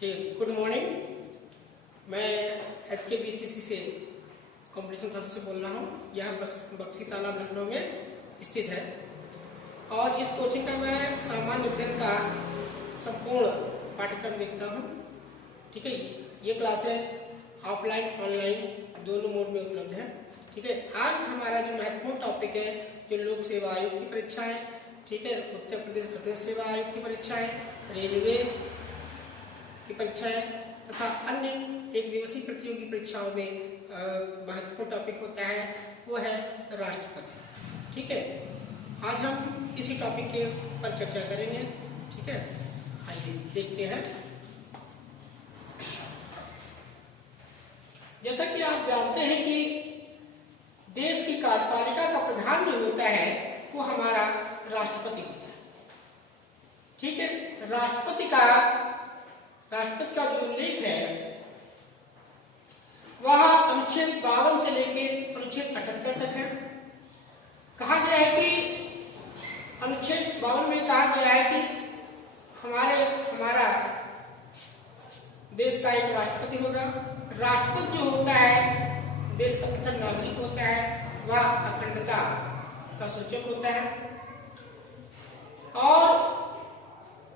ठीक, good morning. मैं HKBCC से कॉम्पिटिशन क्लासेस से बोल रहा हूँ। यह बक्सी तालाब लखनऊ में स्थित है और इस कोचिंग का मैं सामान्य अध्ययन का संपूर्ण पाठ्यक्रम देखता हूँ। ठीक है, ये क्लासेस ऑफलाइन ऑनलाइन दोनों मोड में उपलब्ध है। ठीक है, आज हमारा जो महत्वपूर्ण टॉपिक है जो लोक सेवा आयोग की परीक्षाएं, ठीक है, उत्तर प्रदेश प्रदेश सेवा आयोग की परीक्षाएं, रेलवे की परीक्षाएं तथा अन्य एक दिवसीय प्रतियोगी परीक्षाओं में महत्वपूर्ण टॉपिक होता है वो है राष्ट्रपति। ठीक है, आज हम इसी टॉपिक के पर चर्चा करेंगे। ठीक है, आइए देखते हैं। जैसा कि आप जानते हैं कि देश की कार्यपालिका का प्रधान जो होता है वो हमारा राष्ट्रपति होता है। ठीक है, राष्ट्रपति का जो उल्लेख है वह अनुच्छेद 52 से लेकर अनुच्छेद 78 तक है। कहा गया है कि अनुच्छेद 52 में कहा गया है कि हमारा देश का एक राष्ट्रपति होगा। राष्ट्रपति जो होता है देश का प्रथम नागरिक होता है, वह अखंडता का सूचक होता है और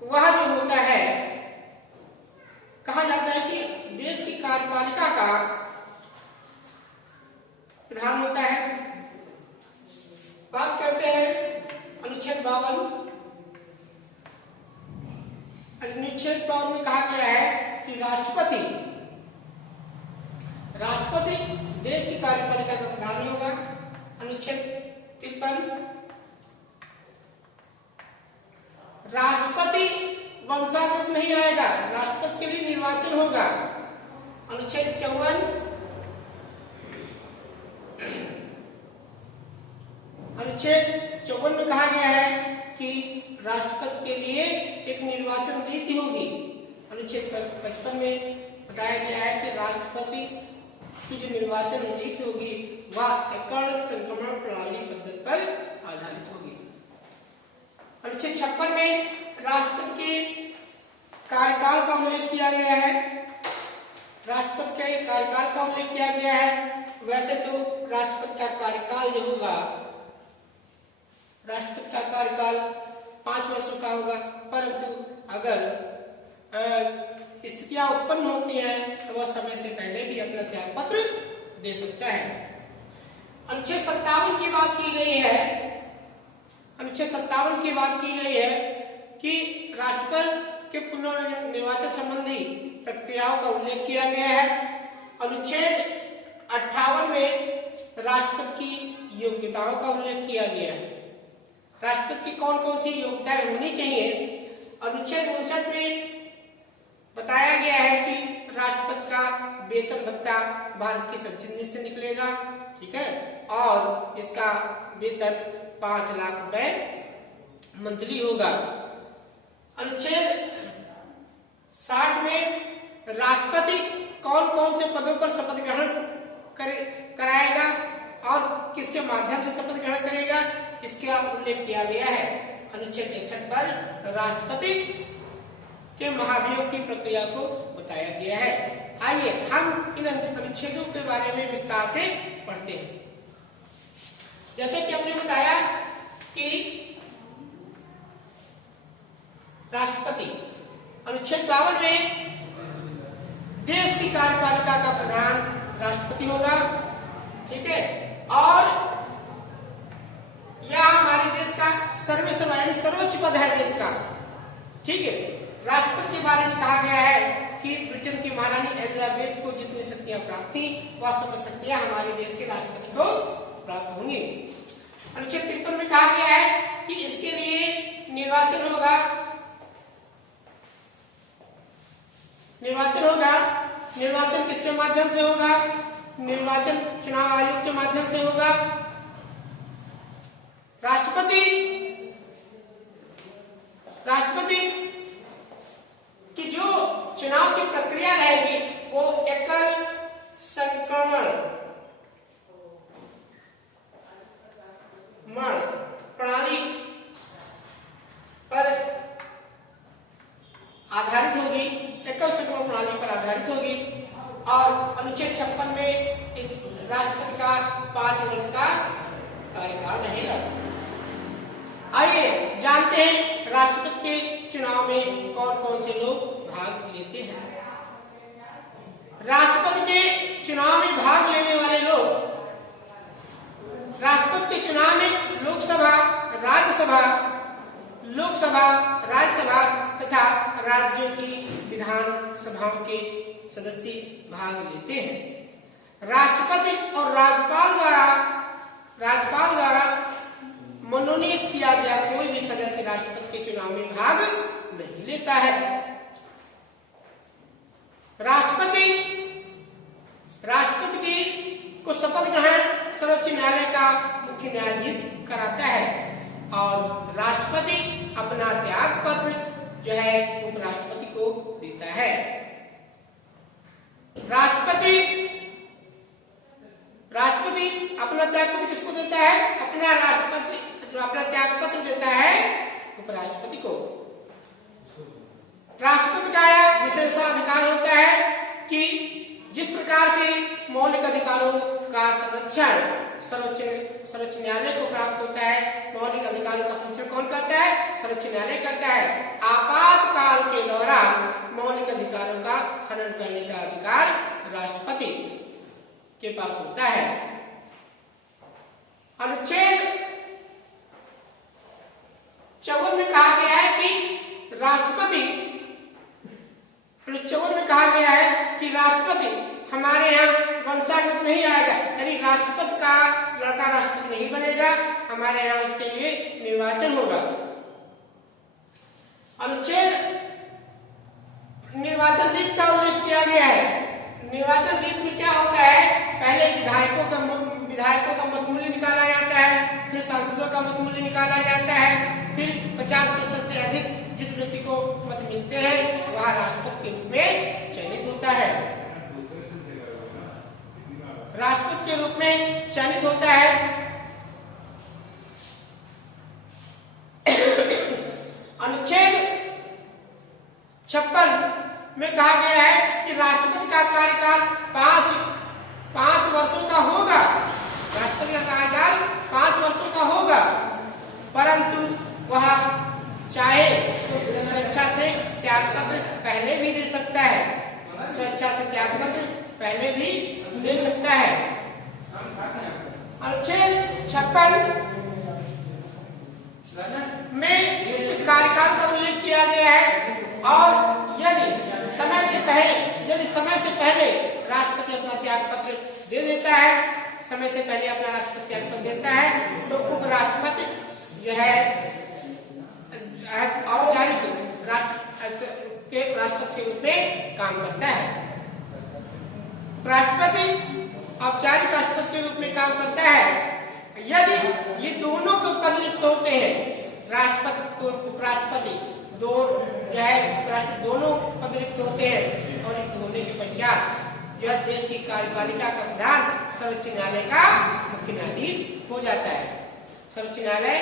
वह जो होता है कहा जाता है कि देश की कार्यपालिका का प्रधान होता है। बात करते हैं अनुच्छेद 52। अनुच्छेद 52 में कहा गया है कि राष्ट्रपति देश की कार्यपालिका का प्रधान होगा। अनुच्छेद 53, राष्ट्रपति वंशानुगत नहीं आएगा, राष्ट्रपति के लिए निर्वाचन होगा। अनुच्छेद 54, में कहा गया है कि राष्ट्रपति के लिए एक निर्वाचन नीति होगी। अनुच्छेद 55 में बताया गया है कि राष्ट्रपति की जो निर्वाचन नीति होगी वह एकल संक्रमण प्रणाली पद्धति पर आधारित होगी। अनुच्छेद 56 में राष्ट्रपति के कार्यकाल का उल्लेख किया गया है। राष्ट्रपति के कार्यकाल का उल्लेख किया गया है। वैसे तो राष्ट्रपति का कार्यकाल जो होगा, राष्ट्रपति का कार्यकाल 5 वर्षों का होगा, परंतु अगर स्थितियां उत्पन्न होती हैं तो वह समय से पहले भी अपना त्याग पत्र दे सकता है। अनुच्छेद 57 की बात की गई है। अनुच्छेद 57 की बात की गई है कि राष्ट्रपति के पुनर्निर्वाचन संबंधी प्रक्रियाओं का उल्लेख किया गया है। अनुच्छेद 58 में राष्ट्रपति की योग्यताओं का उल्लेख किया गया है। राष्ट्रपति की कौन कौन सी योग्यताएं होनी चाहिए। अनुच्छेद 59 में बताया गया है कि राष्ट्रपति का वेतन भत्ता भारत की संचित निधि से निकलेगा। ठीक है, और इसका वेतन 5 लाख रुपए मंथली होगा। अनुच्छेद 60 में राष्ट्रपति कौन कौन से पदों पर शपथ ग्रहण कराएगा और किसके माध्यम से शपथ ग्रहण करेगा, इसका उल्लेख किया गया है। अनुच्छेद 61 पर राष्ट्रपति के महाभियोग की प्रक्रिया को बताया गया है। आइए हम इन अनुच्छेदों के बारे में विस्तार से पढ़ते हैं। जैसे कि हमने बताया कि राष्ट्रपति अनुच्छेद 52 में देश की कार्यपालिका का प्रधान राष्ट्रपति होगा। ठीक है, और यह हमारे देश का सर्वोच्च यानी सर्वोच्च पद है देश का। ठीक है, राष्ट्रपति के बारे में कहा गया है कि ब्रिटेन की महारानी एलिजाबेथ को जितनी शक्तियां प्राप्त थी वह सब शक्तियां हमारे देश के राष्ट्रपति को प्राप्त होंगी। अनुच्छेद 53 में कहा गया है कि इसके लिए निर्वाचन होगा। निर्वाचन किसके माध्यम से होगा? निर्वाचन चुनाव आयोग के माध्यम से होगा। राष्ट्रपति की जो चुनाव की प्रक्रिया रहेगी वो एकल संक्रमण प्रणाली पर आधारित होगी। एकल संक्रमण अनुच्छेद 56 में इस राष्ट्रपति का 5 वर्ष का कार्यकाल रहेगा। आइए जानते हैं राष्ट्रपति के चुनाव में कौन कौन से लोग भाग लेते हैं। राष्ट्रपति के चुनाव में भाग लेने वाले लोग राष्ट्रपति के चुनाव में लोकसभा, राज्यसभा तथा राज्यों की विधान सभाओं के सदस्य भाग लेते हैं। राष्ट्रपति और राज्यपाल द्वारा मनोनीत किया गया कोई भी सदस्य राष्ट्रपति के चुनाव में भाग नहीं लेता है। राष्ट्रपति की को शपथ ग्रहण सर्वोच्च न्यायालय का मुख्य न्यायाधीश कराता है और राष्ट्रपति अपना त्याग पत्र जो है उपराष्ट्रपति को देता है। राष्ट्रपति अपना त्याग पत्र किसको देता है? अपना त्याग पत्र देता है उपराष्ट्रपति को। राष्ट्रपति का यह विशेषाधिकार होता है कि जिस प्रकार से मौलिक अधिकारों का संरक्षण सर्वोच्च न्यायालय को प्राप्त होता है, मौलिक अधिकारों का संरक्षण कौन करता है? सर्वोच्च न्यायालय करता है। आपातकाल के दौरान मौलिक अधिकारों का हनन करने का अधिकार राष्ट्रपति के पास होता है। अनुच्छेद 54 में कहा गया है कि राष्ट्रपति हमारे यहाँ वंशानुगत नहीं आएगा, यानी राष्ट्रपति का लड़का राष्ट्रपति नहीं बनेगा, हमारे यहाँ उसके लिए निर्वाचन होगा। अनुच्छेद निर्वाचन रीत का उल्लेख किया गया है। निर्वाचन रीत में क्या होता है? पहले विधायकों का मत मूल्य निकाला जाता है, फिर सांसदों का मत मूल्य निकाला जाता है, फिर 50% से अधिक जिस व्यक्ति को मत मिलते हैं वह राष्ट्रपति के रूप में चयनित होता है। राष्ट्रपति के रूप में चयनित होता है। अनुच्छेद 56 में कहा गया है कि राष्ट्रपति का कार्यकाल 5 वर्षों का होगा। राष्ट्रपति का कार्यकाल 5 वर्षों का होगा, परंतु वह चाहे तो स्वेच्छा से त्यागपत्र पहले भी दे सकता है। दे सकता है। अनुच्छेद 56 में उसके कार्यकाल का उल्लेख किया गया है और यदि समय से पहले राष्ट्रपति अपना त्याग पत्र दे देता है, समय से पहले अपना राष्ट्रपति त्याग पत्र देता है, तो उपराष्ट्रपति जो है औपचारिक राष्ट्रपति के रूप में काम करता है। राष्ट्रपति औपचारिक राष्ट्रपति के रूप में काम करता है यदि ये दोनों के पदयुक्त होते हैं। राष्ट्रपति और उपराष्ट्रपति दोनों पदयुक्त होते हैं और इनके होने के पश्चात जो देश की कार्यपालिका का प्रधान सर्वोच्च न्यायालय का मुख्य न्यायाधीश हो जाता है। सर्वोच्च न्यायालय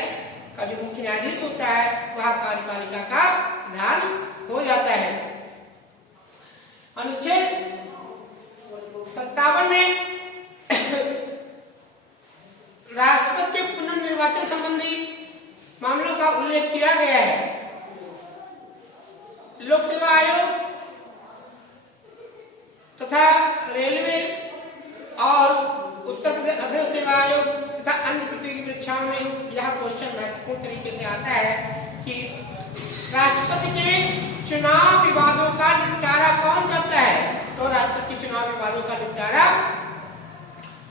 का जो मुख्य न्यायाधीश होता है वह कार्यपालिका का प्रधान हो जाता है। अनुच्छेद 57 में राष्ट्रपति के पुनर्निर्वाचन संबंधी मामलों का उल्लेख किया गया है। लोक सेवा आयोग तथा रेलवे और उत्तर प्रदेश अधीन सेवा आयोग तथा अन्य प्रतियोगी परीक्षाओं में यह क्वेश्चन महत्वपूर्ण तरीके से आता है कि राष्ट्रपति के चुनाव विवादों का निपटारा कौन करता है? तो राष्ट्रपति के चुनाव विवादों का निपटारा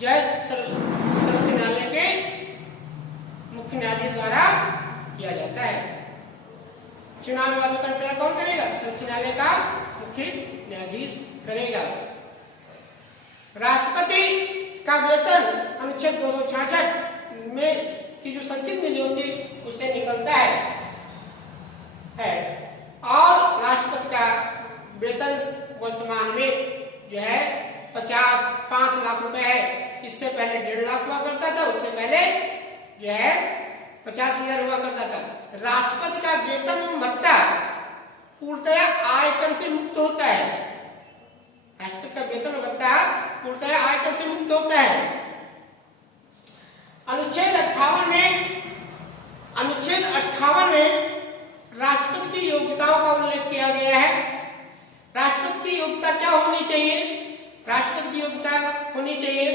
जो है सर्वोच्च न्यायालय के मुख्य न्यायाधीश द्वारा किया जाता है। चुनाव विवादों का निपटारा कौन करेगा? सर्वोच्च न्यायालय का मुख्य न्यायाधीश करेगा। राष्ट्रपति का वेतन अनुच्छेद 266 में की जो संचित निधि होती है उससे निकलता है और राष्ट्रपति का वेतन वर्तमान में जो है 5 लाख रुपए है। इससे पहले 1.5 लाख हुआ करता था, उससे पहले जो है 50,000 हुआ करता था। राष्ट्रपति का वेतन एवं भत्ता पूर्णतया आयकर से मुक्त होता है। राष्ट्रपति का वेतन और भत्ता कर से मुक्त होता है। अनुच्छेद 58 में राष्ट्रपति की योग्यताओं का उल्लेख किया गया है। राष्ट्रपति की योग्यता क्या होनी चाहिए? राष्ट्रपति की योग्यता होनी चाहिए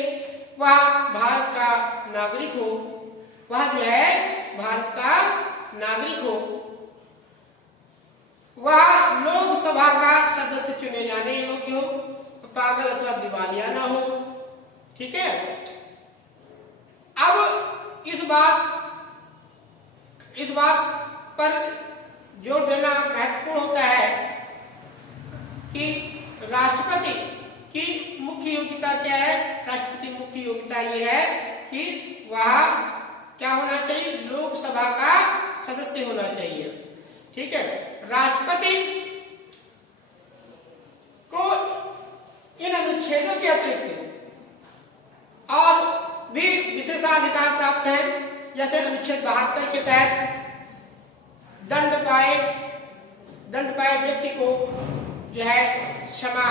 वह भारत का नागरिक हो, वह जो है भारत का नागरिक हो, वह लोकसभा का सदस्य चुने जाने योग्य हो, पागल अथवा दिवालिया ना हो। ठीक है। अब इस बात पर जोर देना महत्वपूर्ण होता है कि राष्ट्रपति की मुख्य योग्यता क्या है? राष्ट्रपति की मुख्य योग्यता यह है कि वह क्या होना चाहिए? लोकसभा का सदस्य होना चाहिए। ठीक है। राष्ट्रपति को इन अनुच्छेदों के अतिरिक्त और भी विशेषाधिकार प्राप्त हैं। जैसे अनुच्छेद 72 के तहत दंड पाए व्यक्ति को जो है क्षमा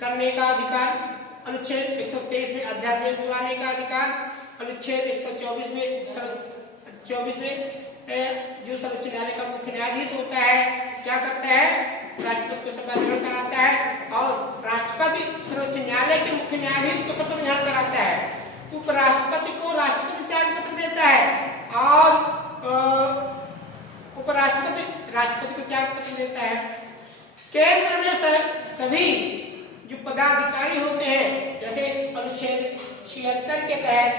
करने का अधिकार, अनुच्छेद 123 में अध्यादेश दिलाने का अधिकार, अनुच्छेद 124 में जो सर्वोच्च न्यायालय का मुख्य न्यायाधीश होता है क्या करता है? राष्ट्रपति को शपथ ग्रहण कराता है और राष्ट्रपति सर्वोच्च न्यायालय के मुख्य न्यायाधीश को शपथ ग्रहण कराता है। उपराष्ट्रपति को राष्ट्रपति त्याग पत्र देता है और उपराष्ट्रपति राष्ट्रपति को त्याग पत्र देता है। केंद्र में सभी जो पदाधिकारी होते हैं, जैसे अनुच्छेद 76 के तहत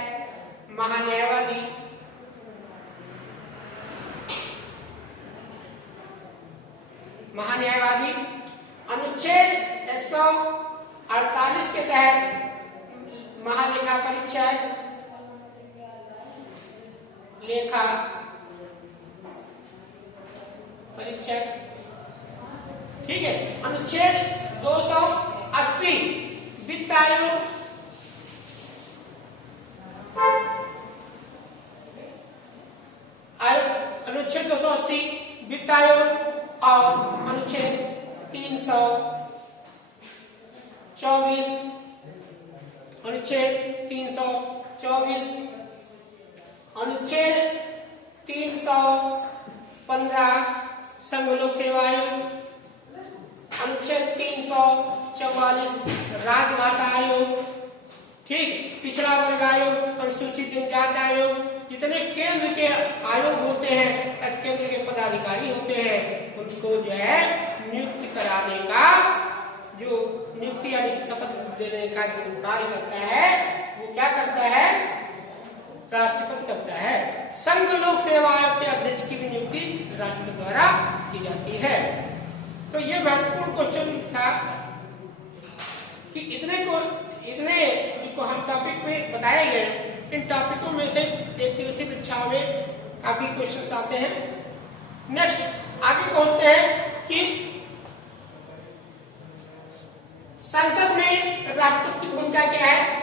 महान्यायवादी, अनुच्छेद 148 के तहत महालेखा परीक्षक, लेखा परीक्षक। ठीक है। अनुच्छेद 280 वित्त आयोग, अनुच्छेद 280 वित्त आयोग और अनुच्छेद 324 अनुच्छेद 315 संघ लोक सेवा आयोग, अनुच्छेद 344 राजभाषा आयोग। ठीक। पिछड़ा वर्ग आयोग, अनुसूचित जनजाति आयोग, जितने केंद्र के आयोग होते हैं, केंद्र के पदाधिकारी होते हैं, उनको जो है नियुक्ति कराने का, जो नियुक्ति यानी शपथ देने का जो कार्य करता है वो क्या करता है? राष्ट्रपति करता है। संघ लोक सेवा आयोग के अध्यक्ष की भी नियुक्ति राष्ट्रपति द्वारा की जाती है। तो ये महत्वपूर्ण क्वेश्चन था कि इतने जो हम टॉपिक में बताए गए, इन टॉपिकों में से एक दिवसीय परीक्षाओं में काफी क्वेश्चंस आते हैं। नेक्स्ट आगे पहुंचते हैं कि संसद में राष्ट्रपति की भूमिका क्या है।